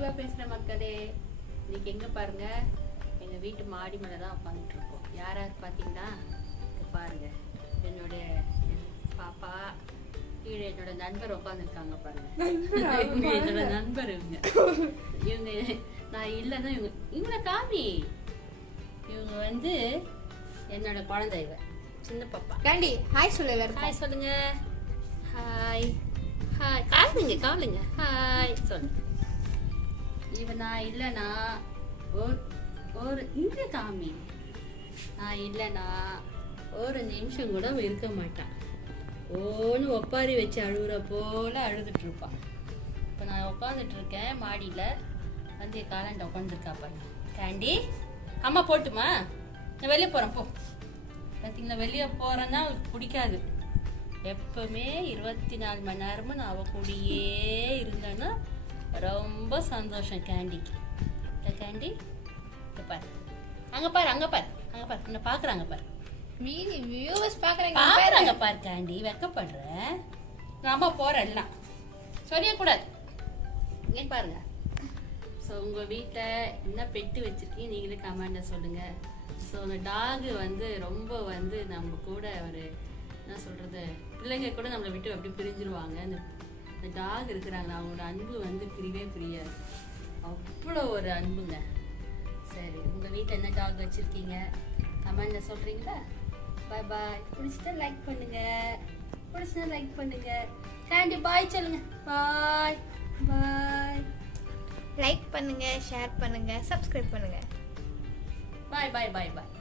தீபா பேசுற மக்களே. இன்னைக்கு எங்க பாருங்க, எங்க வீட்டு மாடி மேல தான் உட்காந்துட்டு இருக்கோம். யார் பாத்தீங்கன்னா பாருங்க, என்னோட பாப்பா கீழே என்னோட நண்பர் உட்காந்துருக்காங்க பாருங்க. என்னோட நண்பர் இவங்க நான் இல்லைன்னா இவங்கள காமி. இவங்க வந்து என்னோட குழந்தை, இவ சின்ன பாப்பா. காண்டி ஹாய் சொல்லல. ஹாய் சொல்லுங்க. ஹாய் ஹாய் காவலுங்க ஹாய் சொல்லுங்க. இவன் நான் இல்லைன்னா ஒரு இங்க காமி. நான் இல்லைன்னா ஒரு நிமிஷம் கூட இருக்க மாட்டான். ஓன்னு ஒப்பாரி வச்சு அழுகுற போல அழுதுட்டு இருப்பான். இப்போ நான் உட்காந்துட்டு இருக்கேன் மாடியில், வந்து காலாண்ட உட்காந்துருக்கா பாருங்க. கேண்டி அம்மா போட்டுமா, நான் வெளியே போகிறேன் போ. பார்த்தீங்களா, வெளியே போகிறேன்னா அவளுக்கு பிடிக்காது. எப்பவுமே 24 மணி நேரமும் நான் அவள் கூடயே இருந்தேன்னா ரொம்ப சந்தோஷம் கேண்டிக்கு. கேண்டி பாரு, அங்கே பாரு அங்கே பாரு அங்கே பாரு, உன்னை பார்க்குறாங்க பாரு. மீதி வியூவர்ஸ் பாக்குறாங்க பாரு கேண்டி, வெக்கப்படுறேன். நான் அம்மா போறேன் எல்லாம் சொல்லக்கூடாது. இங்கே பாருங்க. ஸோ உங்கள் வீட்டில் என்ன பெட்டு வச்சுருக்கீங்க நீங்களே கமெண்ட்டை சொல்லுங்கள். ஸோ அந்த டாகு வந்து ரொம்ப வந்து நம்ம கூட ஒரு என்ன சொல்கிறது, பிள்ளைங்க கூட நம்மளை விட்டு அப்படி பிரிஞ்சிருவாங்க. இந்த டாக் இருக்கிறாங்க, அவங்களோட அன்பு வந்து பிரியவே பிரியாது. அவ்வளோ ஒரு அன்புங்க. சரி, உங்கள் வீட்டில் என்ன டாக் வச்சுருக்கீங்க கமெண்ட்டில் சொல்கிறீங்களா? பாய் பாய். பிடிச்சிட்டா லைக் பண்ணுங்க. கேண்டி பாய் சொல்லுங்க. பாய் பாய். லைக் பண்ணுங்க, ஷேர் பண்ணுங்க, சப்ஸ்கிரைப் பண்ணுங்க. பாய் பாய் பாய் பாய்.